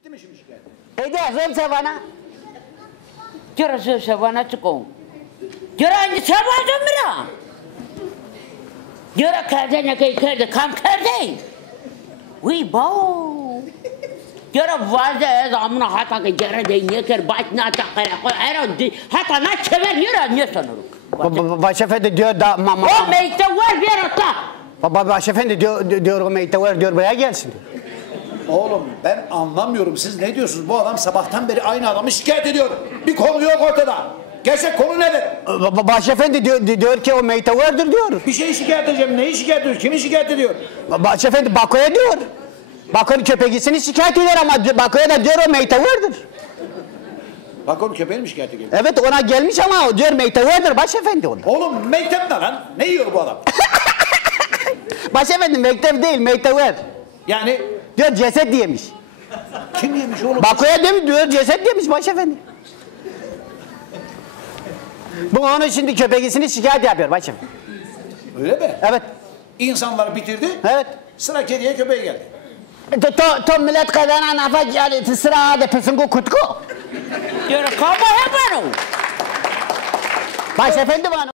Bitti mi şimdi şikayet? Edersin sevana. Görürsün sevana çıkın. Görürsün sevana mıra. Görü kerde ne kerde kam kerde. Uy bao. Görü vazde zamına hata ki görü de ne ker başına takara koy. Hatta ne çever yürü ne sanırım. Başefendi diyor da mama. O meyte var bir ata. Başefendi diyor o meyte var diyor buraya gelsin diyor. Oğlum ben anlamıyorum. Siz ne diyorsunuz? Bu adam sabahtan beri aynı adamı şikayet ediyor. Bir konu yok ortada. Gerçek konu nedir? Başefendi diyor ki o meyte vardır diyor. Bir şeyi şikayet edeceğim. Neyi şikayet ediyor? Kimi şikayet ediyor? Başefendi Bako'ya diyor. Bako'nun köpeğisini şikayet ediyor ama Bako'ya da diyor o meyte vardır. Bak onun köpeğini mi şikayet ediyor? Evet ona gelmiş ama diyor meyte vardır başefendi onda. Oğlum mektep ne lan? Ne yiyor bu adam? Başefendi mektep değil meyte var. Yani Diyor ceset yemiş. kim yemiş oğlum? Bako'ya demiş diyor ceset yemiş başefendi. Bu onun şimdi köpeğisini şikayet yapıyor başefendi. Öyle mi? Evet. İnsanları bitirdi. Evet. Sıra kediye köpeğe geldi. To millet kadar nafa geldi sıra de pesingo kutku. Görü kama hemen o. Başefendi bana.